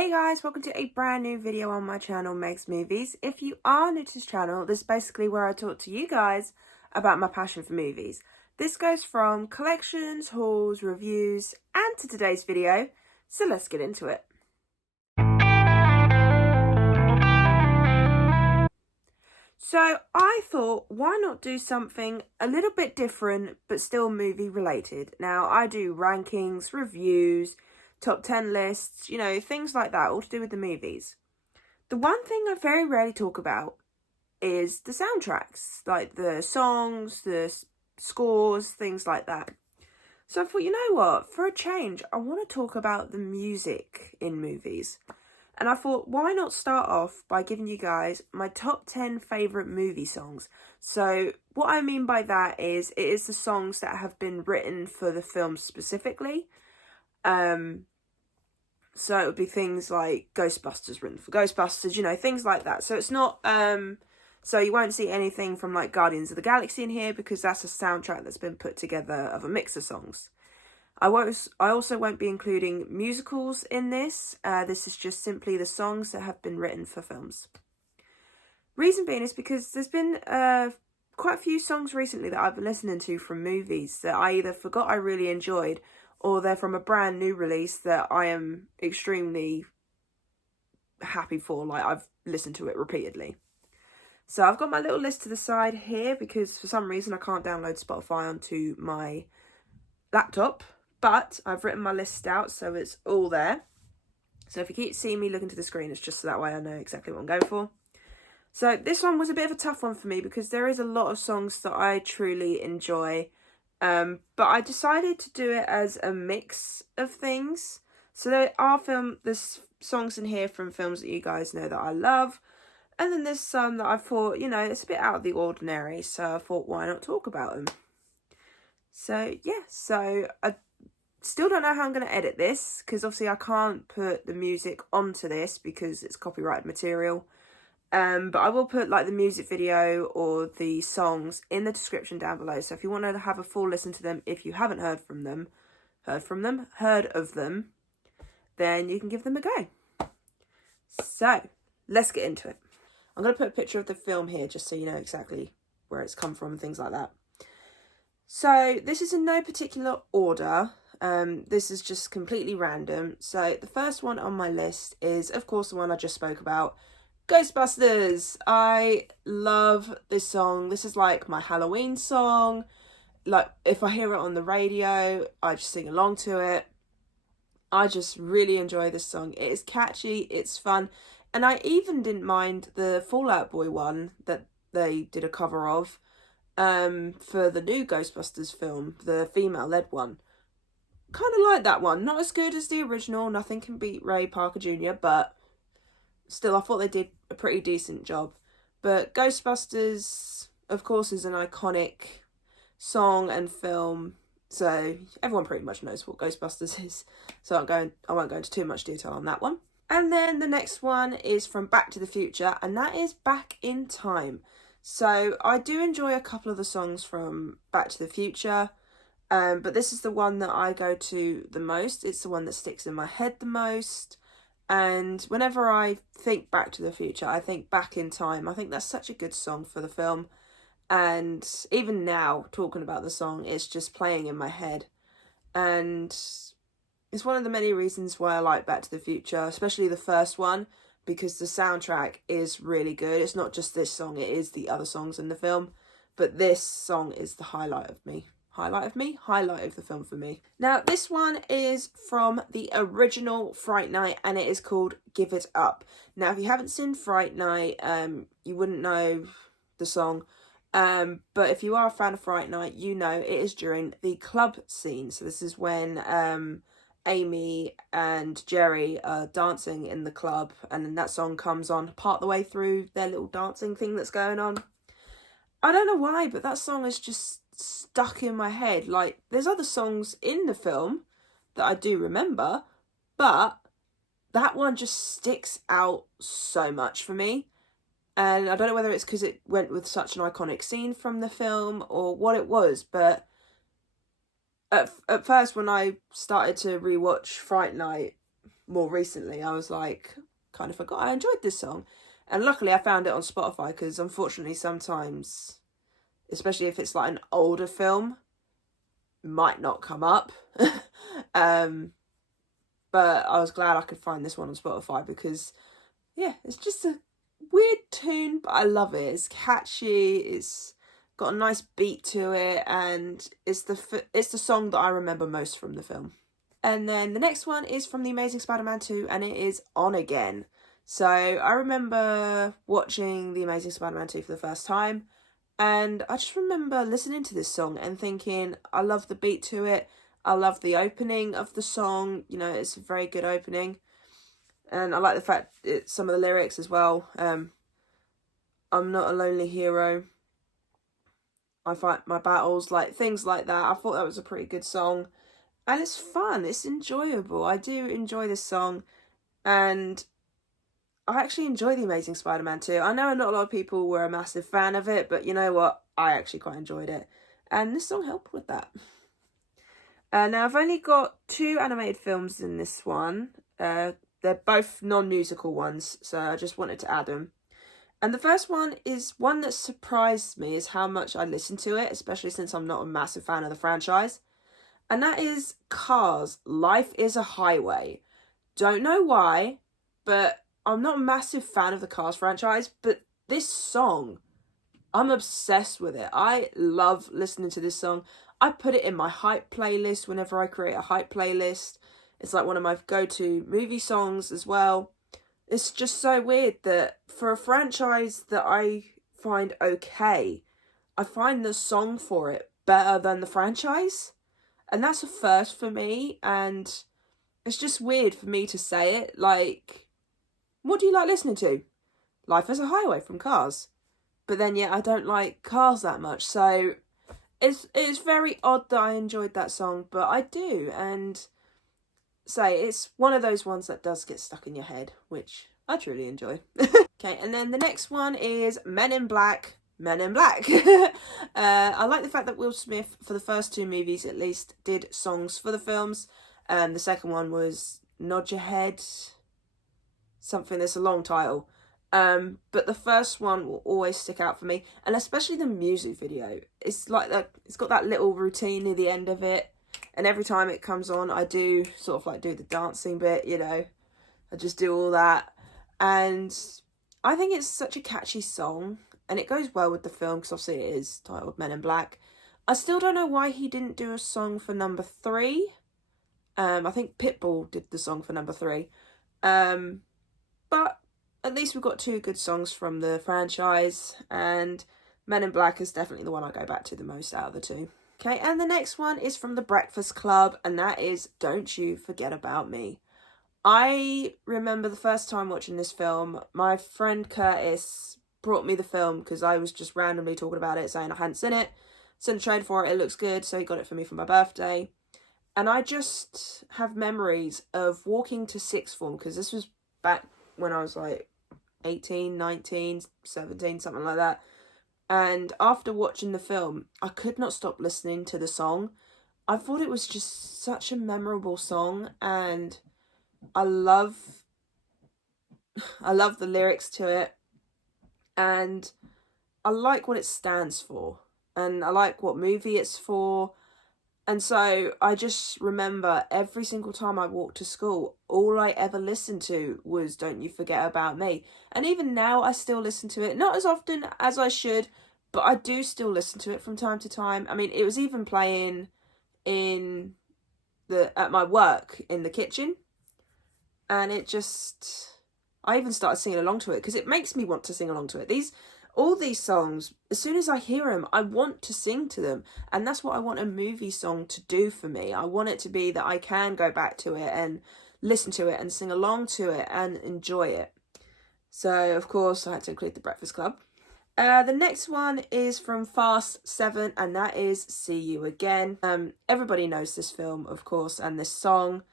Hey guys, welcome to a brand new video on my channel, Meg's Movies. If you are new to this channel, this is basically where I talk to you guys about my passion for movies. This goes from collections, hauls, reviews, and to today's video, so let's get into it. So I thought, why not do something a little bit different, but still movie related? Now, I do rankings, reviews, top 10 lists, things like that, all to do with the movies. The one thing I very rarely talk about is the soundtracks, like the songs, the scores, things like that. So I thought, you know what, for a change, I want to talk about the music in movies. And I thought, why not start off by giving you guys my top 10 favourite movie songs. So what I mean by that is, it is the songs that have been written for the film specifically. So it would be things like Ghostbusters, written for Ghostbusters, things like that. So it's not, so you won't see anything from like Guardians of the Galaxy in here because that's a soundtrack that's been put together of a mix of songs. I also won't be including musicals in this. This is just simply the songs that have been written for films. Reason being is because there's been quite a few songs recently that I've been listening to from movies that I either forgot I really enjoyed, or they're from a brand new release that I am extremely happy for. Like, I've listened to it repeatedly. So I've got my little list to the side here because for some reason I can't download Spotify onto my laptop. But I've written my list out, so it's all there. So if you keep seeing me looking to the screen, it's just so that way I know exactly what I'm going for. So this one was a bit of a tough one for me because there is a lot of songs that I truly enjoy. But I decided to do it as a mix of things. So there's songs in here from films that you guys know that I love. And then there's some that I thought, it's a bit out of the ordinary. So I thought, why not talk about them? So yeah, I still don't know how I'm going to edit this because obviously I can't put the music onto this because it's copyrighted material. But I will put like the music video or the songs in the description down below. So if you want to have a full listen to them, if you haven't heard of them, then you can give them a go. So let's get into it. I'm going to put a picture of the film here just so you know exactly where it's come from and things like that. So this is in no particular order. This is just completely random. So the first one on my list is, of course, the one I just spoke about, Ghostbusters. I love this song. This is like my Halloween song. Like, if I hear it on the radio, I just sing along to it. I just really enjoy this song. It is catchy, it's fun, and I even didn't mind the Fall Out Boy one that they did a cover of for the new Ghostbusters film, the female-led one. Kind of like that one. Not as good as the original. Nothing can beat Ray Parker Jr., but still, I thought they did a pretty decent job. But Ghostbusters, of course, is an iconic song and film, so everyone pretty much knows what Ghostbusters is. So I won't go into too much detail on that one. And then the next one is from Back to the Future, and that is Back in Time. So I do enjoy a couple of the songs from Back to the Future, but this is the one that I go to the most. It's the one that sticks in my head the most. And whenever I think Back to the Future, I think Back in Time. I think that's such a good song for the film. And even now, talking about the song, it's just playing in my head. And it's one of the many reasons why I like Back to the Future, especially the first one, because the soundtrack is really good. It's not just this song, it is the other songs in the film. But this song is the highlight of the film for me. Now, this one is from the original Fright Night, and it is called Give It Up. Now, if you haven't seen Fright Night, you wouldn't know the song. But if you are a fan of Fright Night, you know it is during the club scene. So this is when Amy and Jerry are dancing in the club, and then that song comes on part the way through their little dancing thing that's going on. I don't know why, but that song is just stuck in my head. Like, there's other songs in the film that I do remember, but that one just sticks out so much for me. And I don't know whether it's because it went with such an iconic scene from the film or what it was, but at first when I started to rewatch Fright Night more recently, I was like, kind of forgot I enjoyed this song. And luckily I found it on Spotify, because unfortunately sometimes, especially if it's like an older film, might not come up. But I was glad I could find this one on Spotify, because yeah, it's just a weird tune, but I love it. It's catchy, it's got a nice beat to it, and it's the song that I remember most from the film. And then the next one is from The Amazing Spider-Man 2, and it is On Again. So I remember watching The Amazing Spider-Man 2 for the first time, and I just remember listening to this song and thinking, I love the beat to it. I love the opening of the song. You know, it's a very good opening. And I like the fact some of the lyrics as well. I'm not a lonely hero. I fight my battles, like things like that. I thought that was a pretty good song. And it's fun. It's enjoyable. I do enjoy this song. And I actually enjoy The Amazing Spider-Man 2. I know not a lot of people were a massive fan of it, but you know what? I actually quite enjoyed it. And this song helped with that. Now, I've only got 2 animated films in this one. They're both non-musical ones, so I just wanted to add them. And the first one is one that surprised me, is how much I listen to it, especially since I'm not a massive fan of the franchise. And that is Cars, Life is a Highway. Don't know why, but I'm not a massive fan of the Cars franchise, but this song, I'm obsessed with it. I love listening to this song. I put it in my hype playlist whenever I create a hype playlist. It's like one of my go-to movie songs as well. It's just so weird that for a franchise that I find okay, I find the song for it better than the franchise. And that's a first for me, and it's just weird for me to say it. Like, what do you like listening to? Life is a Highway from Cars. But then, yeah, I don't like Cars that much, so it's very odd that I enjoyed that song, but I do, and say it's one of those ones that does get stuck in your head, which I truly enjoy. Okay, and then the next one is Men in Black. Men in Black. I like the fact that Will Smith, for the first 2 movies at least, did songs for the films. The second one was Nod Your Head, something that's a long title. But the first one will always stick out for me, and especially the music video. It's like that. It's got that little routine near the end of it, and every time it comes on, I do sort of like do the dancing bit. You know, I just do all that, and I think it's such a catchy song, and it goes well with the film because obviously it is titled Men in Black. I still don't know why he didn't do a song for number 3. I think Pitbull did the song for number 3, but at least we've got 2 good songs from the franchise, and Men in Black is definitely the one I go back to the most out of the 2. Okay, and the next one is from The Breakfast Club, and that is Don't You Forget About Me. I remember the first time watching this film, my friend Curtis brought me the film because I was just randomly talking about it, saying I hadn't seen it, sent a trade for it, it looks good, so he got it for me for my birthday. And I just have memories of walking to sixth form, because this was back when I was like 18, 19, 17, something like that. And after watching the film, I could not stop listening to the song. I thought it was just such a memorable song, and I love the lyrics to it, and I like what it stands for, and I like what movie it's for. And so I just remember every single time I walked to school, all I ever listened to was Don't You Forget About Me. And even now I still listen to it, not as often as I should, but I do still listen to it from time to time. I mean, it was even playing at my work in the kitchen, and I even started singing along to it because it makes me want to sing along to it. All these songs, as soon as I hear them, I want to sing to them. And that's what I want a movie song to do for me. I want it to be that I can go back to it and listen to it and sing along to it and enjoy it. So, of course, I had to include The Breakfast Club. The next one is from Fast 7, and that is See You Again. Everybody knows this film, of course, and this song.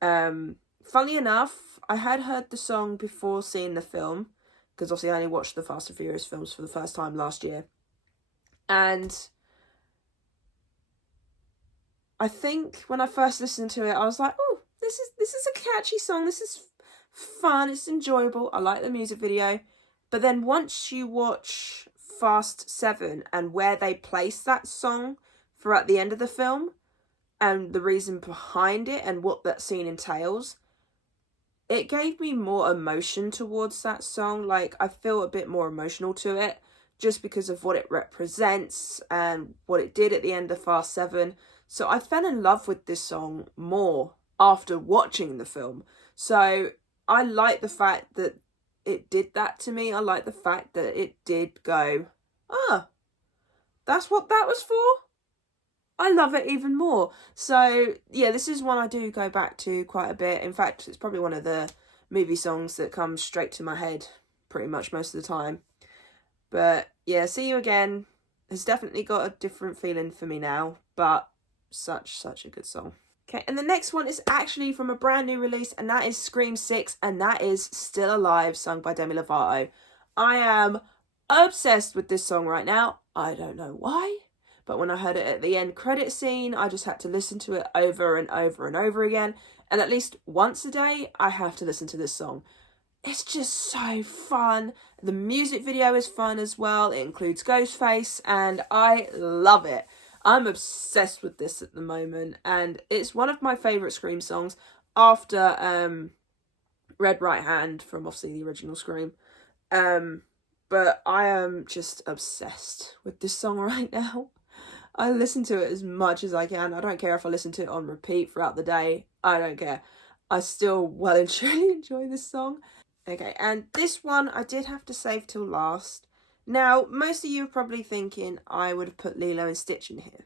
Funnily enough, I had heard the song before seeing the film, because obviously I only watched the Fast and Furious films for the first time last year. And I think when I first listened to it, I was like, oh, this is a catchy song. This is fun. It's enjoyable. I like the music video. But then once you watch Fast 7 and where they place that song for at the end of the film and the reason behind it and what that scene entails, it gave me more emotion towards that song. Like, I feel a bit more emotional to it just because of what it represents and what it did at the end of Fast 7. So I fell in love with this song more after watching the film. So I like the fact that it did that to me. I like the fact that it did go, ah, that's what that was for? I love it even more. So, yeah, this is one I do go back to quite a bit. In fact, it's probably one of the movie songs that comes straight to my head pretty much most of the time. But, yeah, See You Again has definitely got a different feeling for me now. But such a good song. Okay, and the next one is actually from a brand new release, and that is Scream 6, and that is Still Alive, sung by Demi Lovato. I am obsessed with this song right now. I don't know why. But when I heard it at the end credit scene, I just had to listen to it over and over and over again. And at least once a day, I have to listen to this song. It's just so fun. The music video is fun as well. It includes Ghostface, and I love it. I'm obsessed with this at the moment. And it's one of my favourite Scream songs after Red Right Hand from obviously the original Scream. But I am just obsessed with this song right now. I listen to it as much as I can. I don't care if I listen to it on repeat throughout the day. I don't care. I still well and truly enjoy this song. Okay, and this one I did have to save till last. Now, most of you are probably thinking I would have put Lilo and Stitch in here.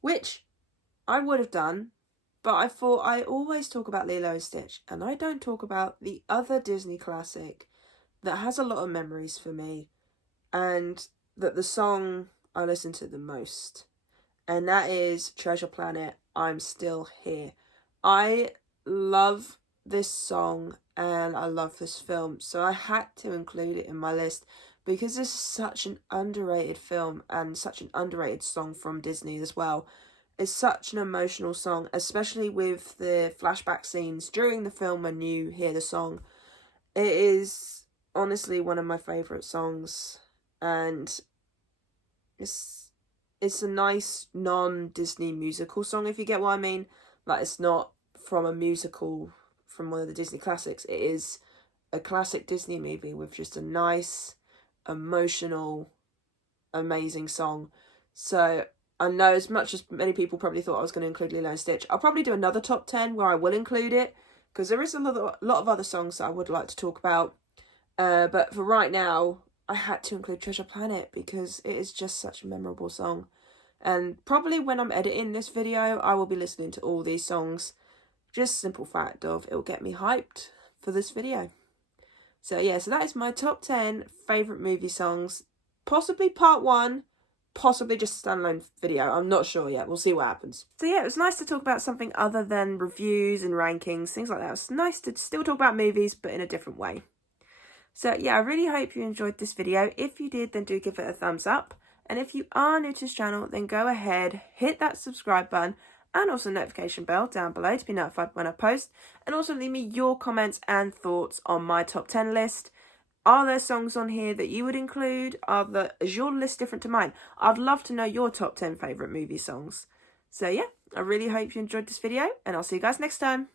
Which I would have done, but I thought I always talk about Lilo and Stitch, and I don't talk about the other Disney classic that has a lot of memories for me, and that the song I listen to the most, and that is Treasure Planet, I'm Still Here. I love this song and I love this film, so I had to include it in my list because this is such an underrated film and such an underrated song from Disney as well. It's such an emotional song, especially with the flashback scenes during the film when you hear the song. It is honestly one of my favourite songs, and it's a nice non-Disney musical song, if you get what I mean. Like, it's not from a musical from one of the Disney classics. It is a classic Disney movie with just a nice, emotional, amazing song. So I know as much as many people probably thought I was going to include Lilo and Stitch, I'll probably do another top 10 where I will include it, because there is a lot of other songs that I would like to talk about. But for right now, I had to include Treasure Planet because it is just such a memorable song. And probably when I'm editing this video, I will be listening to all these songs. Just simple fact of it will get me hyped for this video. So yeah, so that is my top 10 favourite movie songs. Possibly part 1, possibly just a standalone video. I'm not sure yet. We'll see what happens. So yeah, it was nice to talk about something other than reviews and rankings, things like that. It's nice to still talk about movies, but in a different way. So yeah, I really hope you enjoyed this video. If you did, then do give it a thumbs up. And if you are new to this channel, then go ahead, hit that subscribe button and also notification bell down below to be notified when I post. And also leave me your comments and thoughts on my top 10 list. Are there songs on here that you would include? Is your list different to mine? I'd love to know your top 10 favourite movie songs. So yeah, I really hope you enjoyed this video, and I'll see you guys next time.